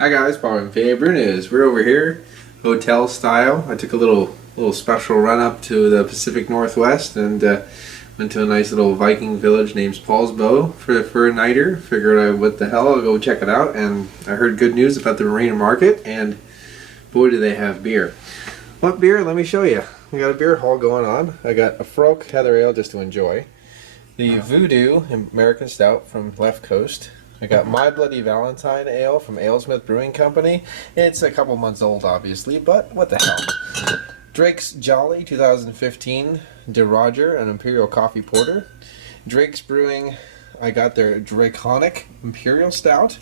Hi guys, Paul from PABrewNews. We're over here, hotel style. I took a little special run up to the Pacific Northwest and went to a nice little Viking village named Poulsbo for a nighter. Figured what the hell, I'll go check it out. And I heard good news about the Marina market, and boy do they have beer. What beer? Let me show you. We got a beer haul going on. I got a Frolk Heather Ale just to enjoy. The Voodoo American Stout from Left Coast. I got My Bloody Valentine Ale from AleSmith Brewing Company. It's a couple months old, obviously, but what the hell. Drake's Jolly 2015 De Roger, an Imperial Coffee Porter. Drake's Brewing, I got their Draconic Imperial Stout.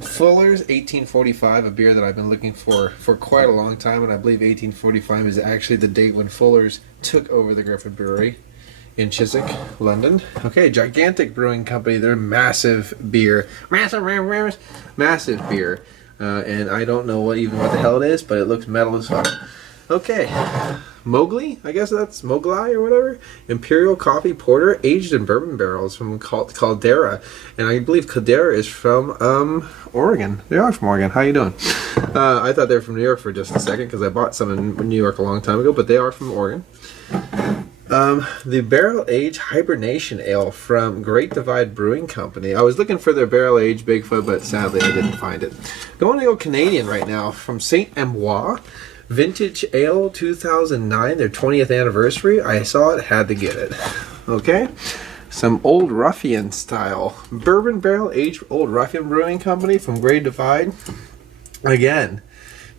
Fuller's 1845, a beer that I've been looking for quite a long time, and I believe 1845 is actually the date when Fuller's took over the Griffith Brewery in Chiswick, London. Okay, Gigantic Brewing Company, they're massive beer. Massive beer. And I don't know what the hell it is, but it looks metal as fuck. Okay, Mowgli, I guess that's Mowgli or whatever. Imperial Coffee Porter, aged in bourbon barrels from Caldera. And I believe Caldera is from Oregon. They are from Oregon. How you doing? I thought they were from New York for just a second because I bought some in New York a long time ago, but they are from Oregon. The Barrel Age Hibernation Ale from Great Divide Brewing Company. I was looking for their Barrel Age Bigfoot, but sadly I didn't find it. Going to go Canadian right now from Saint Amois. Vintage Ale 2009, their 20th anniversary. I saw it, had to get it. Okay. Some Old Ruffian style. Bourbon Barrel Aged Old Ruffian Brewing Company from Great Divide. Again,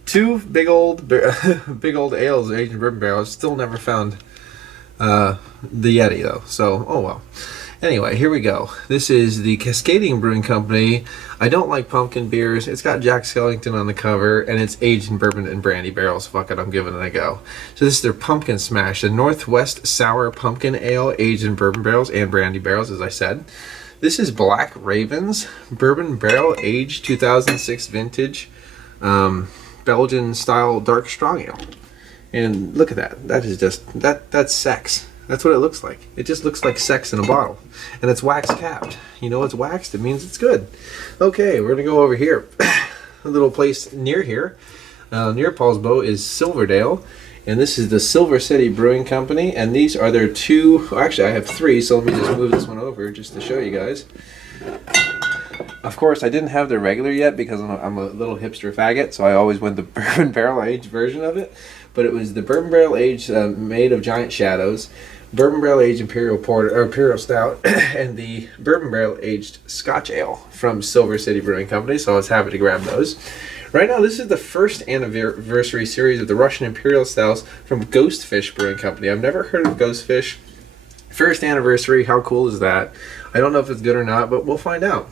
two big old ales aged in bourbon barrels. Still never found the Yeti though, so oh well. Anyway, here we go. This is the Cascading Brewing Company. I don't like pumpkin beers. It's got Jack Skellington on the cover, and it's aged in bourbon and brandy barrels. Fuck it, I'm giving it a go. So this is their Pumpkin Smash, the Northwest Sour Pumpkin Ale, aged in bourbon barrels and brandy barrels, as I said. This is Black Ravens Bourbon Barrel Aged 2006 Vintage Belgian Style Dark Strong Ale. And look at that. That is just, that's sex. That's what it looks like. It just looks like sex in a bottle. And it's wax capped. You know it's waxed, it means it's good. Okay, we're going to go over here. A little place near here, near Poulsbo, is Silverdale. And this is the Silver City Brewing Company. And these are their two, actually I have three, so let me just move this one over just to show you guys. Of course, I didn't have the regular yet because I'm a little hipster faggot, so I always went the bourbon barrel aged version of it. But it was the bourbon barrel aged made of giant shadows, bourbon barrel aged Imperial Porter or Imperial Stout, and the bourbon barrel aged Scotch Ale from Silver City Brewing Company. So I was happy to grab those. Right now, this is the first anniversary series of the Russian Imperial Stouts from Ghostfish Brewing Company. I've never heard of Ghostfish. First anniversary, how cool is that? I don't know if it's good or not, but we'll find out.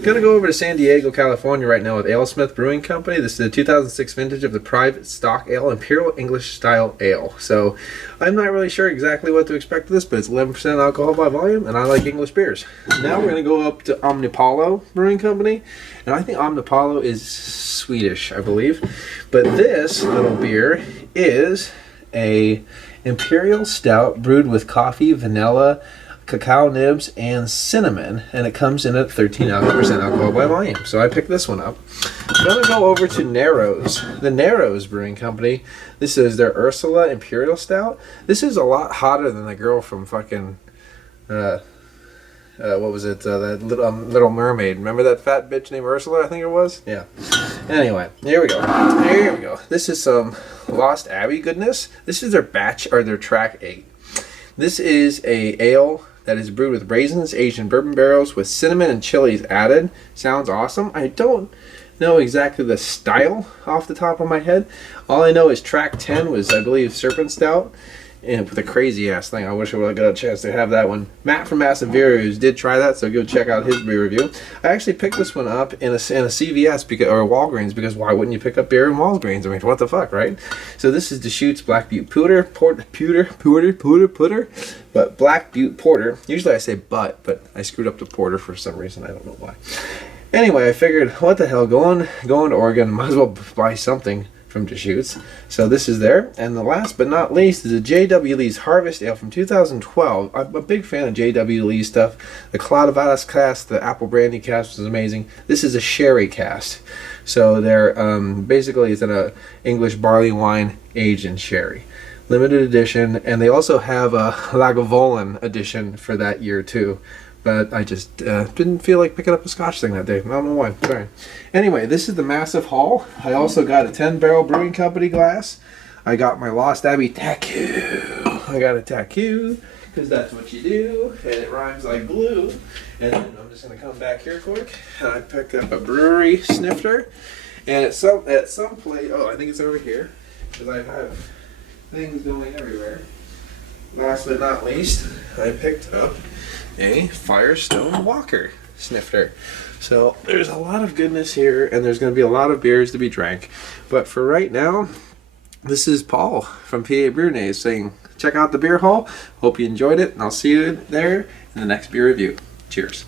Gonna go over to San Diego, California right now with AleSmith Brewing Company. This is the 2006 vintage of the Private Stock Ale, Imperial English Style Ale. So I'm not really sure exactly what to expect of this, but it's 11% alcohol by volume, and I like English beers. Now we're gonna go up to Omnipollo Brewing Company, and I think Omnipollo is Swedish, I believe. But this little beer is a Imperial Stout brewed with coffee, vanilla, cacao nibs, and cinnamon, and it comes in at 13% alcohol by volume. So I picked this one up. I'm gonna go over to Narrows, the Narrows Brewing Company. This is their Ursula Imperial Stout. This is a lot hotter than the girl from fucking what was it? That Little Mermaid. Remember that fat bitch named Ursula? I think it was. Yeah. Anyway, here we go. Here we go. This is some Lost Abbey goodness. This is their batch or their track 8. This is a ale that is brewed with raisins aged in bourbon barrels with cinnamon and chilies added. Sounds awesome. I don't know exactly the style off the top of my head. All I know is track 10 was, I believe, Serpent Stout. And with a crazy ass thing. I wish I would have got a chance to have that one. Matt from Massive Beers did try that, so go check out his beer review. I actually picked this one up in a CVS or a Walgreens, because why wouldn't you pick up beer in Walgreens? I mean, what the fuck, right? So this is Deschutes Black Butte Porter, but Black Butte Porter. Usually I say but I screwed up the porter for some reason. I don't know why. Anyway, I figured, what the hell, going to Oregon, might as well buy something from Deschutes. So this is there. And the last but not least is a J.W. Lee's Harvest Ale from 2012. I'm a big fan of J.W. Lee stuff. The Cladovatus cast, the Apple Brandy cast was amazing. This is a sherry cast. So they're basically it's in a English barley wine aged in sherry. Limited edition, and they also have a Lagavulin edition for that year too. But I just didn't feel like picking up a Scotch thing that day. I don't know why. Sorry. Anyway, this is the massive haul. I also got a 10-barrel Brewing Company glass. I got my Lost Abbey taku. I got a taku because that's what you do, and it rhymes like glue. And then I'm just gonna come back here quick. And I picked up a brewery snifter, and at some place. Oh, I think it's over here because I have things going everywhere. Last but not least, I picked up a Firestone Walker snifter. So there's a lot of goodness here, and there's going to be a lot of beers to be drank. But for right now, this is Paul from PABrewNews saying, check out the beer haul. Hope you enjoyed it, and I'll see you there in the next beer review. Cheers.